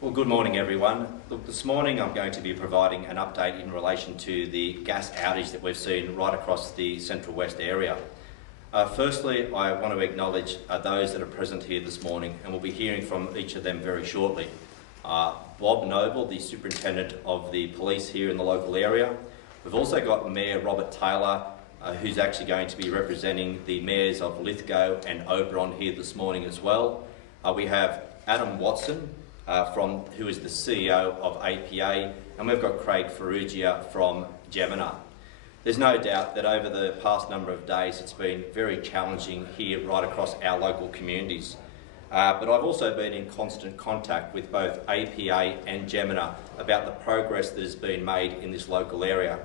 Well, good morning everyone. Look, this morning I'm going to be providing an update in relation to the gas outage that we've seen right across the Central West area. Firstly, I want to acknowledge those that are present here this morning, and we'll be hearing from each of them very shortly. Bob Noble, the Superintendent of the Police here in the local area. We've also got Mayor Robert Taylor, who's actually going to be representing the mayors of Lithgow and Oberon here this morning as well. We have Adam Watson, who is the CEO of APA, and we've got Craig Ferrugia from Jemena. There's no doubt that over the past number of days it's been very challenging here right across our local communities. But I've also been in constant contact with both APA and Jemena about the progress that has been made in this local area.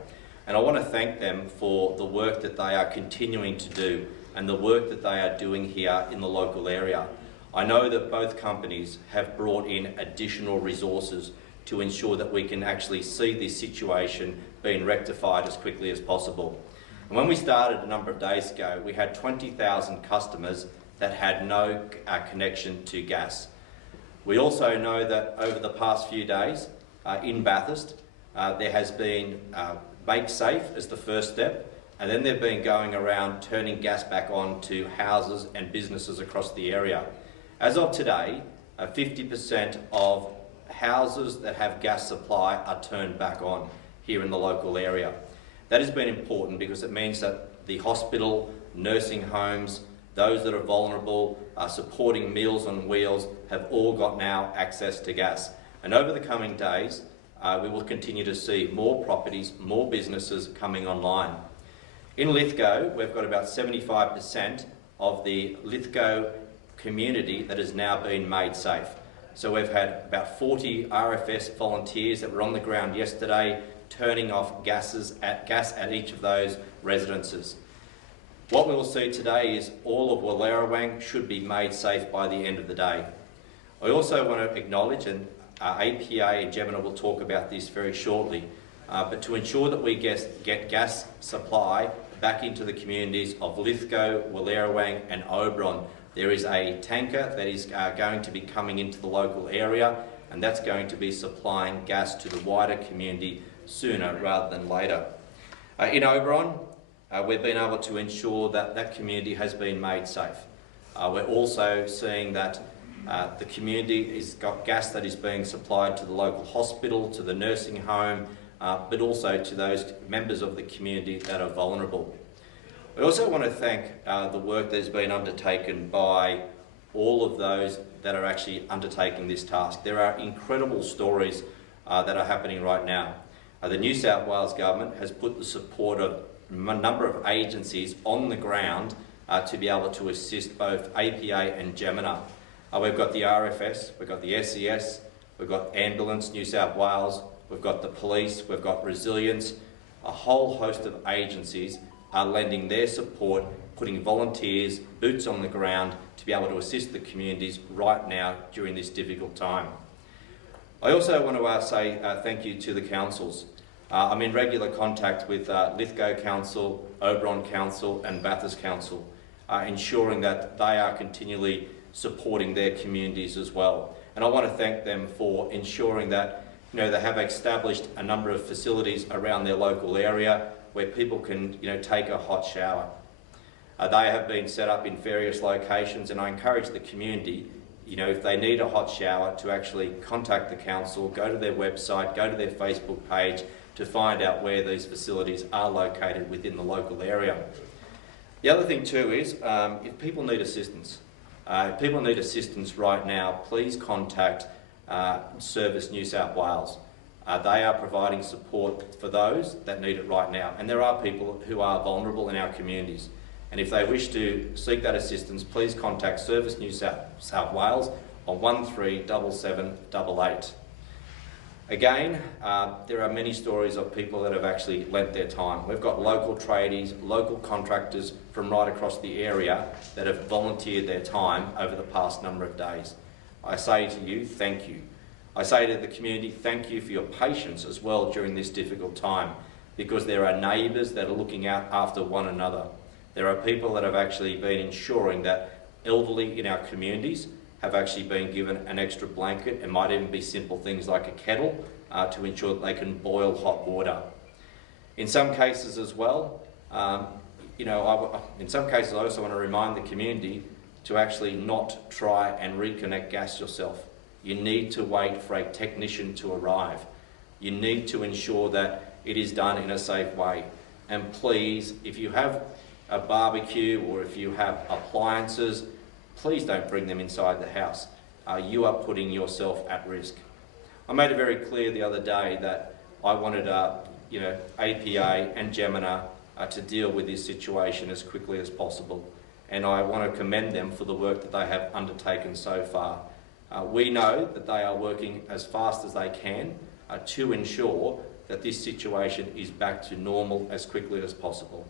And I want to thank them for the work that they are continuing to do and the work that they are doing here in the local area. I know that both companies have brought in additional resources to ensure that we can actually see this situation being rectified as quickly as possible. And when we started a number of days ago, we had 20,000 customers that had no connection to gas. We also know that over the past few days in Bathurst, there has been Make Safe as the first step, and then they've been going around turning gas back on to houses and businesses across the area. As of today, 50% of houses that have gas supply are turned back on here in the local area. That has been important because it means that the hospital, nursing homes, those that are vulnerable, supporting Meals on Wheels have all got now access to gas. And over the coming days, we will continue to see more properties, more businesses coming online. In Lithgow, we've got about 75% of the Lithgow community that has now been made safe. So we've had about 40 RFS volunteers that were on the ground yesterday turning off gas at each of those residences. What we will see today is all of Wallerawang should be made safe by the end of the day. I also want to acknowledge, and APA and Jemena will talk about this very shortly, but to ensure that we get gas supply back into the communities of Lithgow, Wallerawang and Oberon, there is a tanker that is going to be coming into the local area, and that's going to be supplying gas to the wider community sooner rather than later. In Oberon, we've been able to ensure that that community has been made safe. We're also seeing that the community has got gas that is being supplied to the local hospital, to the nursing home, but also to those members of the community that are vulnerable. I also want to thank the work that has been undertaken by all of those that are actually undertaking this task. There are incredible stories that are happening right now. The New South Wales Government has put the support of a number of agencies on the ground to be able to assist both APA and Jemena. We've got the RFS, we've got the SES, we've got Ambulance New South Wales, we've got the police, we've got Resilience. A whole host of agencies are lending their support, putting volunteers, boots on the ground to be able to assist the communities right now during this difficult time. I also want to say thank you to the councils. I'm in regular contact with Lithgow Council, Oberon Council and Bathurst Council, ensuring that they are continually supporting their communities as well. And I want to thank them for ensuring that they have established a number of facilities around their local area where people can take a hot shower. They have been set up in various locations, and I encourage the community, if they need a hot shower, to actually contact the council, go to their website, go to their Facebook page to find out where these facilities are located within the local area. The other thing too is, if people need assistance, right now, please contact Service New South Wales. They are providing support for those that need it right now. And there are people who are vulnerable in our communities. And if they wish to seek that assistance, please contact Service New South Wales on 137788. Again, there are many stories of people that have actually lent their time. We've got local tradies, local contractors from right across the area that have volunteered their time over the past number of days. I say to you, thank you. I say to the community, thank you for your patience as well during this difficult time, because there are neighbours that are looking out after one another. There are people that have actually been ensuring that elderly in our communities have actually been given an extra blanket. It might even be simple things like a kettle to ensure that they can boil hot water. In some cases as well, in some cases I also want to remind the community to actually not try and reconnect gas yourself. You need to wait for a technician to arrive. You need to ensure that it is done in a safe way. And please, if you have a barbecue or if you have appliances, please don't bring them inside the house. You are putting yourself at risk. I made it very clear the other day that I wanted APA and Jemena to deal with this situation as quickly as possible. And I want to commend them for the work that they have undertaken so far. We know that they are working as fast as they can to ensure that this situation is back to normal as quickly as possible.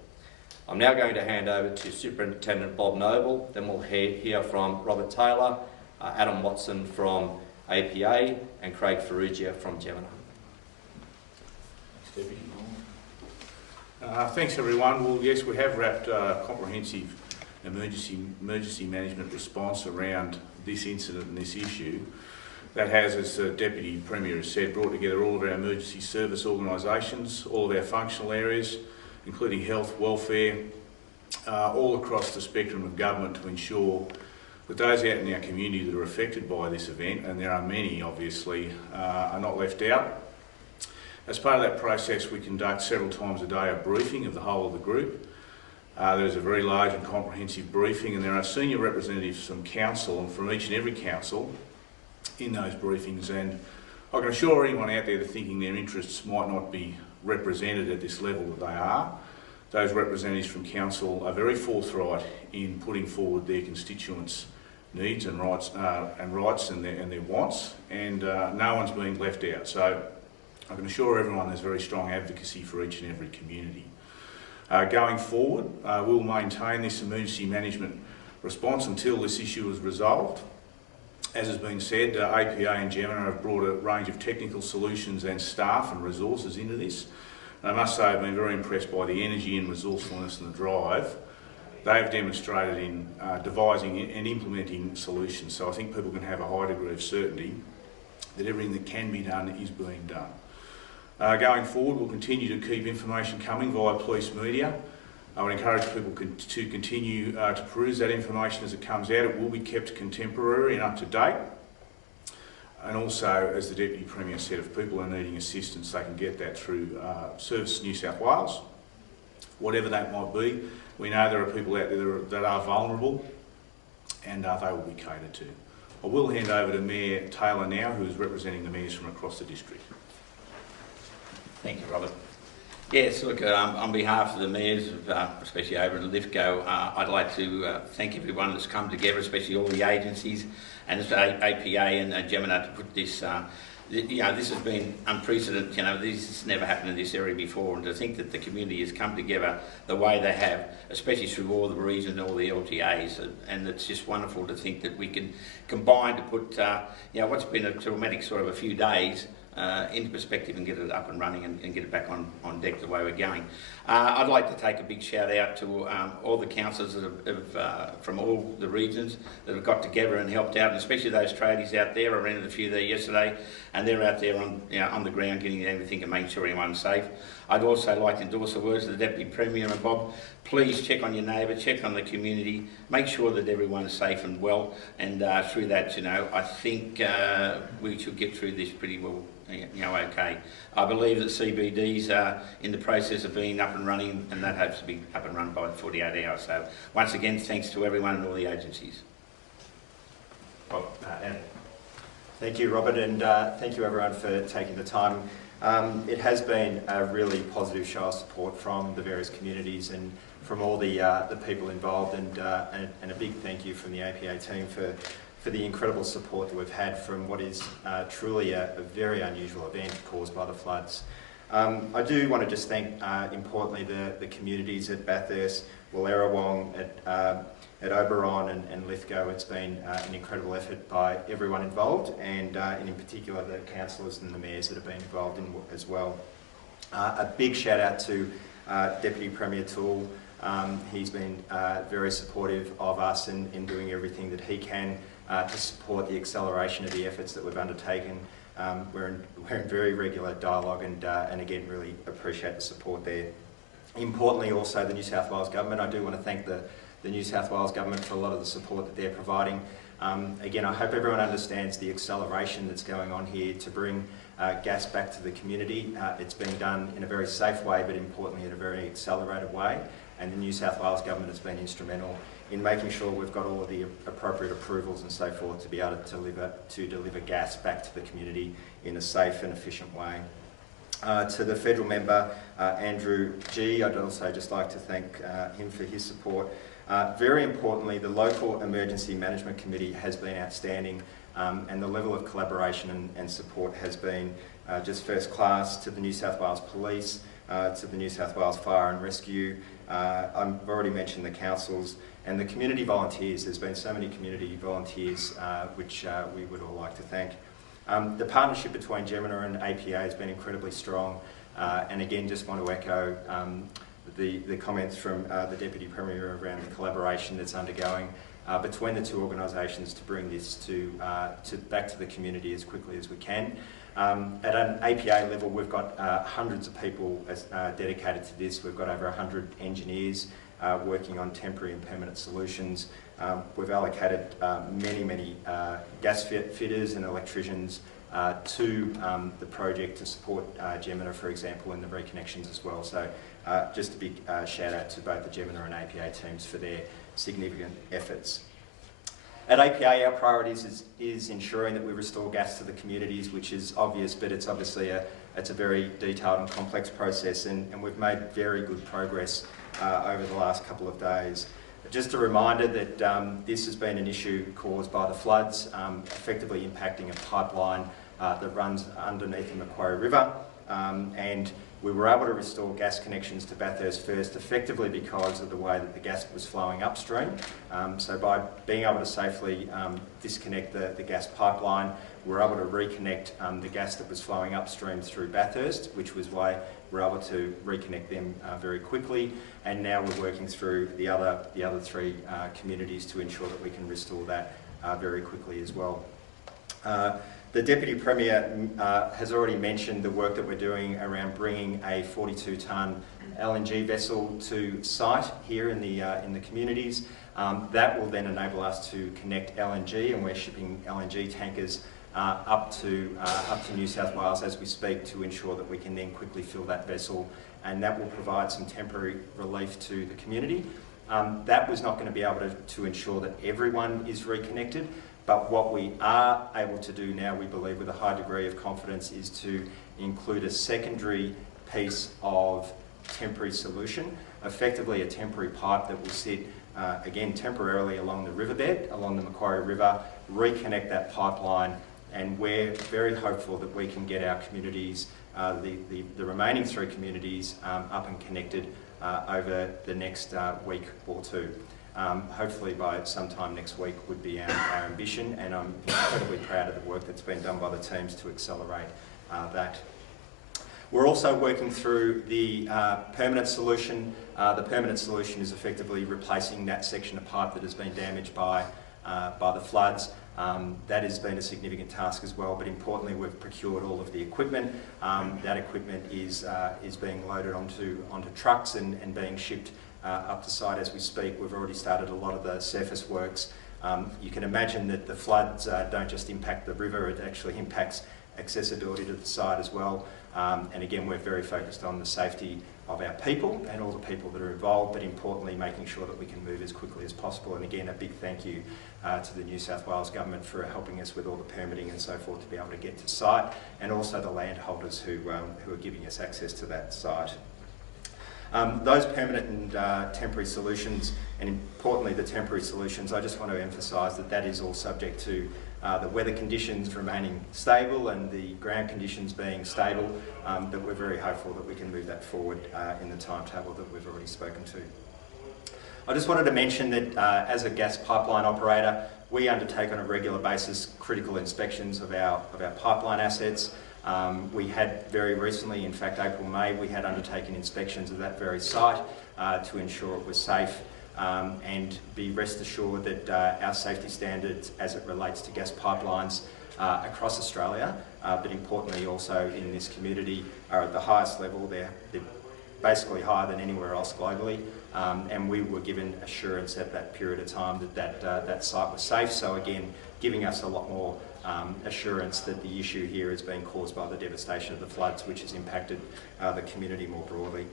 I'm now going to hand over to Superintendent Bob Noble, then we'll hear from Robert Taylor, Adam Watson from APA and Craig Ferrugia from Jemena. Thanks everyone. Well, yes, we have wrapped comprehensive emergency management response around this incident and this issue. That has, as the Deputy Premier has said, brought together all of our emergency service organisations, all of our functional areas, including health, welfare, all across the spectrum of government to ensure that those out in our community that are affected by this event, and there are many obviously, are not left out. As part of that process, we conduct several times a day a briefing of the whole of the group. There is a very large and comprehensive briefing, and there are senior representatives from council and from each and every council in those briefings, and I can assure anyone out there that thinking their interests might not be represented at this level that they are. Those representatives from council are very forthright in putting forward their constituents' needs and rights and their wants, and no one's being left out. So I can assure everyone there's very strong advocacy for each and every community. Going forward, we'll maintain this emergency management response until this issue is resolved. As has been said, APA and Jemena have brought a range of technical solutions and staff and resources into this. And I must say I've been very impressed by the energy and resourcefulness and the drive they have demonstrated in devising and implementing solutions. So I think people can have a high degree of certainty that everything that can be done is being done. Going forward, we'll continue to keep information coming via police media. I would encourage people to continue to peruse that information as it comes out. It will be kept contemporary and up to date. And also, as the Deputy Premier said, if people are needing assistance, they can get that through Service New South Wales. Whatever that might be, we know there are people out there that are vulnerable, and they will be catered to. I will hand over to Mayor Taylor now, who is representing the mayors from across the district. Thank you, Robert. Yes, look, on behalf of the mayors, especially over in Lithgow, I'd like to thank everyone that's come together, especially all the agencies and APA and Jemena to put this, this has been unprecedented. This has never happened in this area before, and to think that the community has come together the way they have, especially through all the regions and all the LTAs, and it's just wonderful to think that we can combine to put, what's been a traumatic sort of a few days into perspective and get it up and running and get it back on deck the way we're going. I'd like to take a big shout out to all the councillors that have, from all the regions that have got together and helped out, and especially those tradies out there. I rented a few there yesterday, and they're out there on the ground getting everything and making sure everyone's safe. I'd also like to endorse the words of the Deputy Premier and Bob. Please check on your neighbour, check on the community, make sure that everyone's safe and well, and through that, I think we should get through this pretty well. Okay. I believe that CBD's in the process of being up and running, and that hopes to be up and running by 48 hours. So once again, thanks to everyone and all the agencies. Thank you, Robert, and thank you everyone for taking the time. It has been a really positive show of support from the various communities and from all the people involved, and a big thank you from the APA team for the incredible support that we've had from what is truly a very unusual event caused by the floods. I do want to just thank, importantly, the communities at Bathurst, Wallerawong, at Oberon and Lithgow. It's been an incredible effort by everyone involved, and in particular the councillors and the mayors that have been involved in as well. A big shout out to Deputy Premier Toole, He's been very supportive of us in doing everything that he can to support the acceleration of the efforts that we've undertaken. We're in very regular dialogue and again really appreciate the support there. Importantly also the New South Wales Government. I do want to thank the New South Wales Government for a lot of the support that they're providing. Again, I hope everyone understands the acceleration that's going on here to bring gas back to the community. It's been done in a very safe way, but importantly in a very accelerated way, and the New South Wales Government has been instrumental in making sure we've got all of the appropriate approvals and so forth to be able to deliver gas back to the community in a safe and efficient way. To the federal member, Andrew G, I'd also just like to thank him for his support. Very importantly, the local emergency management committee has been outstanding, and the level of collaboration and support has been just first class. To the New South Wales Police, to the New South Wales Fire and Rescue, I've already mentioned the councils and the community volunteers. There's been so many community volunteers which we would all like to thank. The partnership between Jemena and APA has been incredibly strong, and again just want to echo the comments from the Deputy Premier around the collaboration that's undergoing between the two organisations to bring this back to the community as quickly as we can. At an APA level, we've got hundreds of people dedicated to this. We've got over 100 engineers working on temporary and permanent solutions. We've allocated many gas fitters and electricians to the project to support Jemena, for example, in the reconnections as well. So just a big shout out to both the Jemena and APA teams for their significant efforts. At APA, our priorities is ensuring that we restore gas to the communities, which is obvious, but it's obviously it's a very detailed and complex process, and we've made very good progress over the last couple of days. Just a reminder that this has been an issue caused by the floods, effectively impacting a pipeline that runs underneath the Macquarie River, and we were able to restore gas connections to Bathurst first, effectively because of the way that the gas was flowing upstream. So by being able to safely disconnect the gas pipeline, we were able to reconnect the gas that was flowing upstream through Bathurst, which was why we're able to reconnect them very quickly. And now we're working through the other three communities to ensure that we can restore that very quickly as well. The Deputy Premier has already mentioned the work that we're doing around bringing a 42-tonne LNG vessel to site here in the communities. That will then enable us to connect LNG, and we're shipping LNG tankers up to New South Wales as we speak to ensure that we can then quickly fill that vessel, and that will provide some temporary relief to the community. That was not going to be able to ensure that everyone is reconnected, but what we are able to do now, we believe with a high degree of confidence, is to include a secondary piece of temporary solution, effectively a temporary pipe that will sit, again, temporarily along the riverbed, along the Macquarie River, reconnect that pipeline, and we're very hopeful that we can get our communities, the remaining three communities, up and connected over the next week or two. Hopefully by sometime next week would be our ambition, and I'm incredibly proud of the work that's been done by the teams to accelerate that. We're also working through the permanent solution. The permanent solution is effectively replacing that section of pipe that has been damaged by the floods. That has been a significant task as well, but importantly we've procured all of the equipment. That equipment is being loaded onto trucks and being shipped up to site as we speak. We've already started a lot of the surface works. You can imagine that the floods don't just impact the river, it actually impacts accessibility to the site as well. And again, we're very focused on the safety of our people and all the people that are involved, but importantly making sure that we can move as quickly as possible. And again, a big thank you to the New South Wales Government for helping us with all the permitting and so forth to be able to get to site, and also the landholders who are giving us access to that site. Those permanent and temporary solutions, and importantly the temporary solutions, I just want to emphasise that is all subject to the weather conditions remaining stable and the ground conditions being stable, but we're very hopeful that we can move that forward in the timetable that we've already spoken to. I just wanted to mention that as a gas pipeline operator, we undertake on a regular basis critical inspections of our pipeline assets. We had very recently, in fact April, May, we had undertaken inspections of that very site. to ensure it was safe, and be rest assured that our safety standards as it relates to gas pipelines across Australia, but importantly also in this community, are at the highest level. They're basically higher than anywhere else globally, and we were given assurance at that period of time that site was safe. So again, giving us a lot more assurance that the issue here has been caused by the devastation of the floods, which has impacted the community more broadly.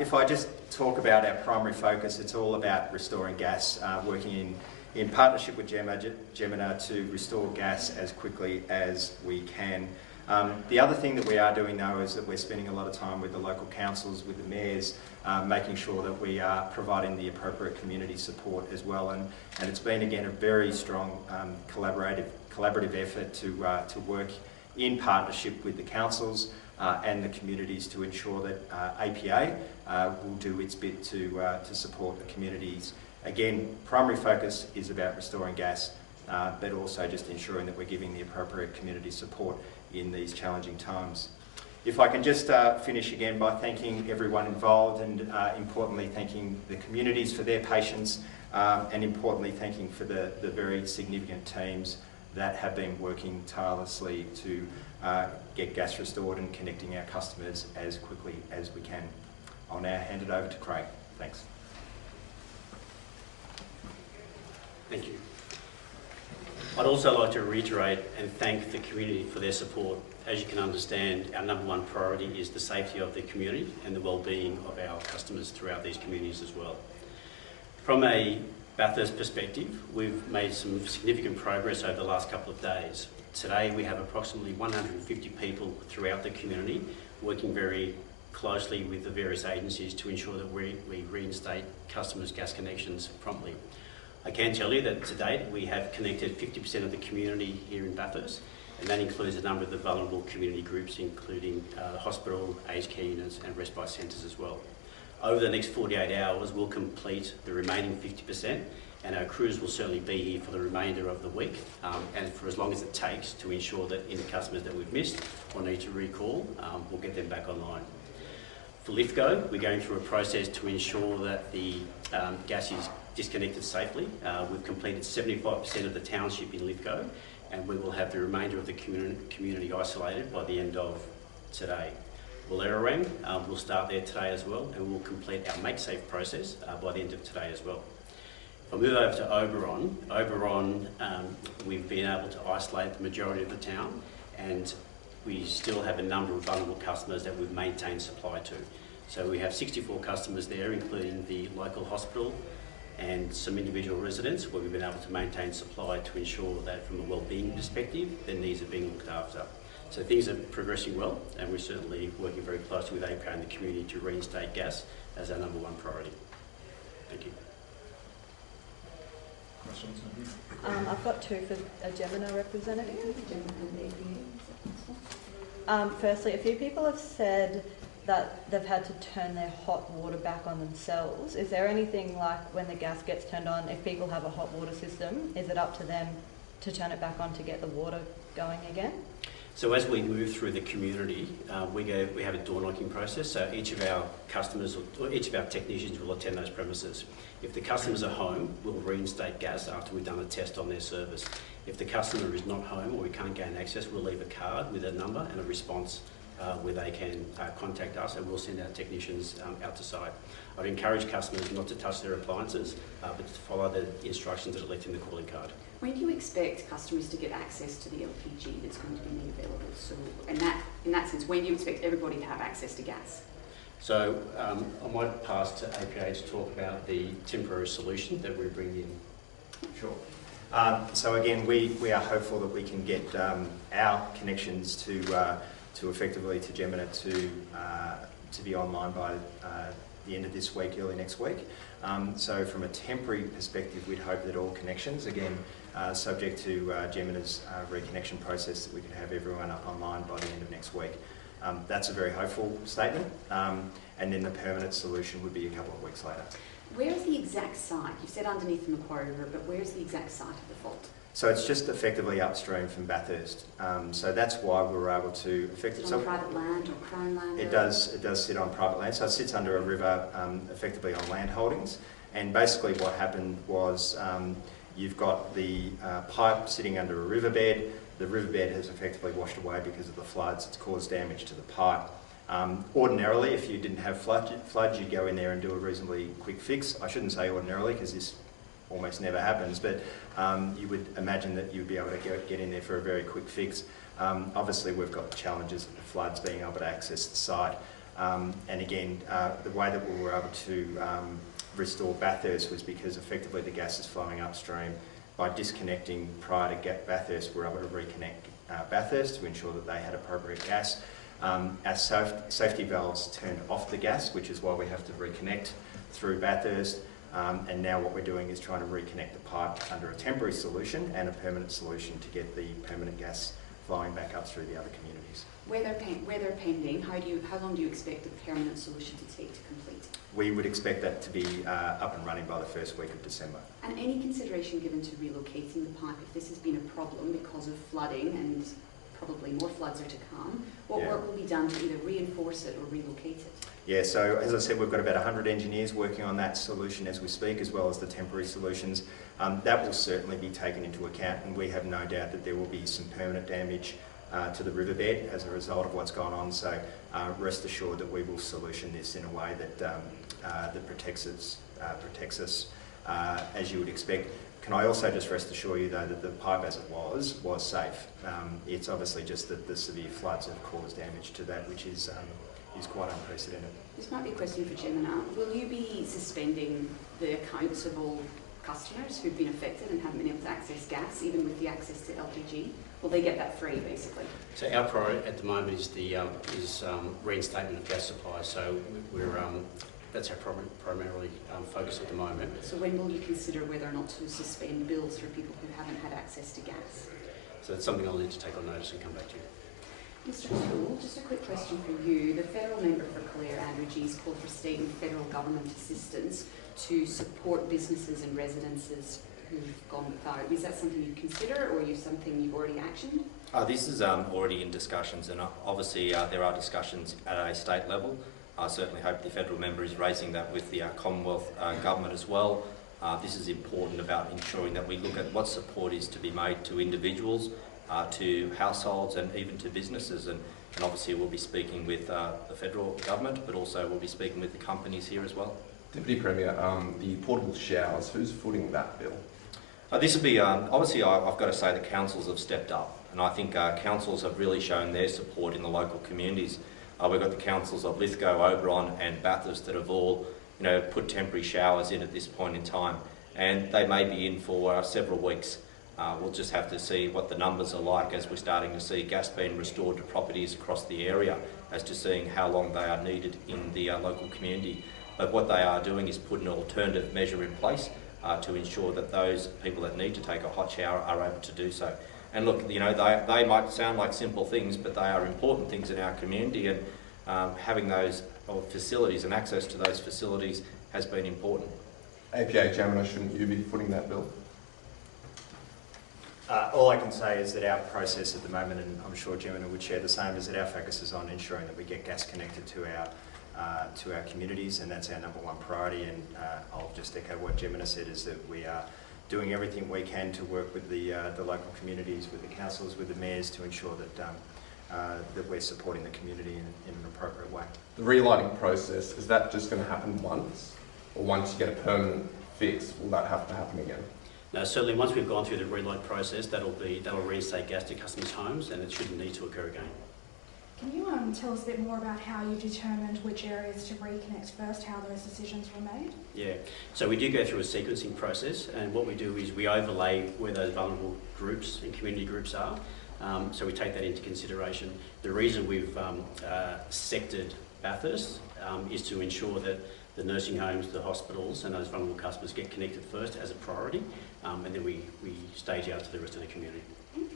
If I just talk about our primary focus, it's all about restoring gas, working in partnership with Jemena to restore gas as quickly as we can. The other thing that we are doing though is that we're spending a lot of time with the local councils, with the mayors, making sure that we are providing the appropriate community support as well. And it's been again a very strong collaborative effort to work in partnership with the councils and the communities to ensure that APA will do its bit to support the communities. Again, primary focus is about restoring gas, but also just ensuring that we're giving the appropriate community support in these challenging times. If I can just finish again by thanking everyone involved, and importantly thanking the communities for their patience, and importantly thanking for the very significant teams that have been working tirelessly to get gas restored and connecting our customers as quickly as we can. I'll now hand it over to Craig. Thanks. Thank you. I'd also like to reiterate and thank the community for their support. As you can understand, our number one priority is the safety of the community and the well-being of our customers throughout these communities as well. From a Bathurst perspective, we've made some significant progress over the last couple of days. Today we have approximately 150 people throughout the community working very closely with the various agencies to ensure that we reinstate customers' gas connections promptly. I can tell you that to date we have connected 50% of the community here in Bathurst, and that includes a number of the vulnerable community groups, including hospital, aged care units and respite centres as well. Over the next 48 hours we'll complete the remaining 50%, and our crews will certainly be here for the remainder of the week and for as long as it takes to ensure that any customers that we've missed or need to recall, we'll get them back online. For Lithgow, we're going through a process to ensure that the gas is disconnected safely. We've completed 75% of the township in Lithgow, and we will have the remainder of the community isolated by the end of today. Wallerawang, we'll start there today as well, and we'll complete our Make Safe process by the end of today as well. If I move over to Oberon, we've been able to isolate the majority of the town, and we still have a number of vulnerable customers that we've maintained supply to. So we have 64 customers there, including the local hospital and some individual residents, where we've been able to maintain supply to ensure that from a wellbeing perspective, their needs are being looked after. So things are progressing well, and we're certainly working very closely with APA and the community to reinstate gas as our number one priority. Thank you. Questions? I've got two for a Jemena representative. Firstly, a few people have said that they've had to turn their hot water back on themselves. Is there anything like when the gas gets turned on, if people have a hot water system, is it up to them to turn it back on to get the water going again? So as we move through the community, we have a door knocking process. So each of our customers, or each of our technicians will attend those premises. If the customers are home, we'll reinstate gas after we've done a test on their service. If the customer is not home or we can't gain access, we'll leave a card with a number and a response where they can contact us, and we'll send our technicians out to site. I'd encourage customers not to touch their appliances, but to follow the instructions that are left in the calling card. When do you expect customers to get access to the LPG that's going to be made available? So, in that sense, when do you expect everybody to have access to gas? So I might pass to APA to talk about the temporary solution that we bring in. Sure. So again, we are hopeful that we can get our connections to effectively to Jemena to be online by the end of this week, early next week. So from a temporary perspective, we'd hope that all connections, again, subject to Jemena's reconnection process, that we could have everyone up online by the end of next week. That's a very hopeful statement, and then the permanent solution would be a couple of weeks later. Where is the exact site? You've said underneath the Macquarie River, but where is the exact site of the fault? So it's just effectively upstream from Bathurst. So that's why we were able to Is it on private land or Crown land? It does sit on private land. So it sits under a river, effectively on land holdings. And basically what happened was you've got the pipe sitting under a riverbed. The riverbed has effectively washed away because of the floods. It's caused damage to the pipe. Ordinarily, if you didn't have floods, you'd go in there and do a reasonably quick fix. I shouldn't say ordinarily because this almost never happens, but you would imagine that you'd be able to get in there for a very quick fix. Obviously, we've got the challenges of the floods being able to access the site. And again, the way that we were able to restore Bathurst was because effectively the gas is flowing upstream. By disconnecting prior to Bathurst, we're able to reconnect Bathurst to ensure that they had appropriate gas. Our safety valves turned off the gas, which is why we have to reconnect through Bathurst. And now what we're doing is trying to reconnect the pipe under a temporary solution and a permanent solution to get the permanent gas flowing back up through the other communities. Where they're pending, how long do you expect the permanent solution to take to complete? We would expect that to be up and running by the first week of December. And any consideration given to relocating the pipe if this has been a problem because of flooding and probably more floods are to come? What work will be done to either reinforce it or relocate it? Yeah, so as I said, we've got about 100 engineers working on that solution as we speak, as well as the temporary solutions. That will certainly be taken into account, and we have no doubt that there will be some permanent damage to the riverbed as a result of what's gone on. So rest assured that we will solution this in a way that that protects us as you would expect. Can I also just rest assure you, though, that the pipe as it was safe. It's obviously just that the severe floods have caused damage to that, which is quite unprecedented. This might be a question for Jemena. Will you be suspending the accounts of all customers who've been affected and haven't been able to access gas, even with the access to LPG? Will they get that free, basically? So our priority at the moment is the reinstatement of gas supply. So that's our primarily focus at the moment. So when will you consider whether or not to suspend bills for people who haven't had access to gas? So that's something I'll need to take on notice and come back to you. Mr. Toole, just a quick question for you. The federal member for Clare Andrews called for state and federal government assistance to support businesses and residences who've gone without. Is that something you'd consider, or is something you've already actioned? This is already in discussions, and obviously there are discussions at a state level. I certainly hope the federal member is raising that with the Commonwealth government as well. This is important about ensuring that we look at what support is to be made to individuals, to households and even to businesses, and obviously we'll be speaking with the federal government, but also we'll be speaking with the companies here as well. Deputy Premier, the portable showers, who's footing that bill? This will be, obviously I've got to say that councils have stepped up, and I think councils have really shown their support in the local communities. We've got the councils of Lithgow, Oberon and Bathurst that have all put temporary showers in at this point in time, and they may be in for several weeks. We'll just have to see what the numbers are like as we're starting to see gas being restored to properties across the area, as to seeing how long they are needed in the local community. But what they are doing is put an alternative measure in place to ensure that those people that need to take a hot shower are able to do so. And look, they might sound like simple things, but they are important things in our community, and having those facilities and access to those facilities has been important. APA Jemena, shouldn't you be footing that bill? All I can say is that our process at the moment, and I'm sure Jemena would share the same, is that our focus is on ensuring that we get gas connected to our communities, and that's our number one priority. And I'll just echo what Jemena said, is that we are doing everything we can to work with the local communities, with the councils, with the mayors, to ensure that we're supporting the community in an appropriate way. The relighting process, is that just going to happen once? Or once you get a permanent fix, will that have to happen again? No, certainly once we've gone through the relight process, that'll reinstate gas to customers' homes, and it shouldn't need to occur again. Can you tell us a bit more about how you determined which areas to reconnect first, how those decisions were made? Yeah, so we do go through a sequencing process, and what we do is we overlay where those vulnerable groups and community groups are. So we take that into consideration. The reason we've sectored Bathurst is to ensure that the nursing homes, the hospitals and those vulnerable customers get connected first as a priority, and then we stage out to the rest of the community.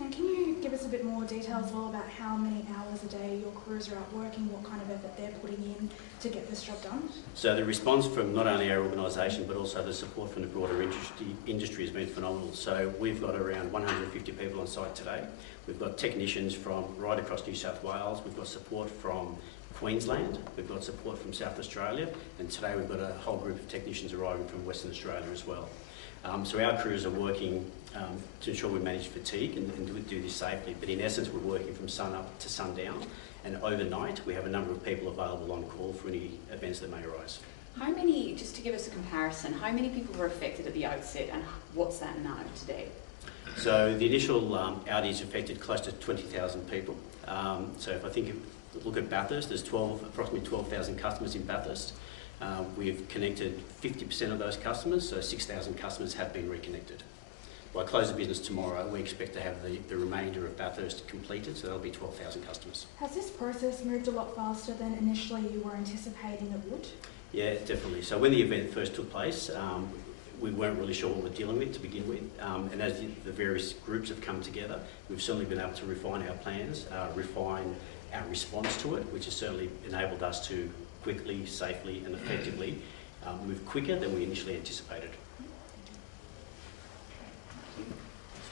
And can you give us a bit more detail as well about how many hours a day your crews are out working, what kind of effort they're putting in to get this job done? So the response from not only our organisation but also the support from the broader industry has been phenomenal. So we've got around 150 people on site today. We've got technicians from right across New South Wales. We've got support from Queensland. We've got support from South Australia. And today we've got a whole group of technicians arriving from Western Australia as well. So our crews are working to ensure we manage fatigue and do this safely. But in essence, we're working from sun up to sundown. And overnight, we have a number of people available on call for any events that may arise. How many, just to give us a comparison, how many people were affected at the outset and what's that now today? So the initial outage affected close to 20,000 people. So if I look at Bathurst, there's approximately 12,000 customers in Bathurst. We've connected 50% of those customers, so 6,000 customers have been reconnected. By close of business tomorrow, we expect to have the remainder of Bathurst completed, so that'll be 12,000 customers. Has this process moved a lot faster than initially you were anticipating it would? Yeah, definitely. So when the event first took place, we weren't really sure what we're dealing with to begin with. And as the various groups have come together, we've certainly been able to refine our plans, refine our response to it, which has certainly enabled us to quickly, safely and effectively move quicker than we initially anticipated.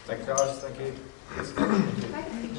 Thanks guys, thank you. Okay, thank you.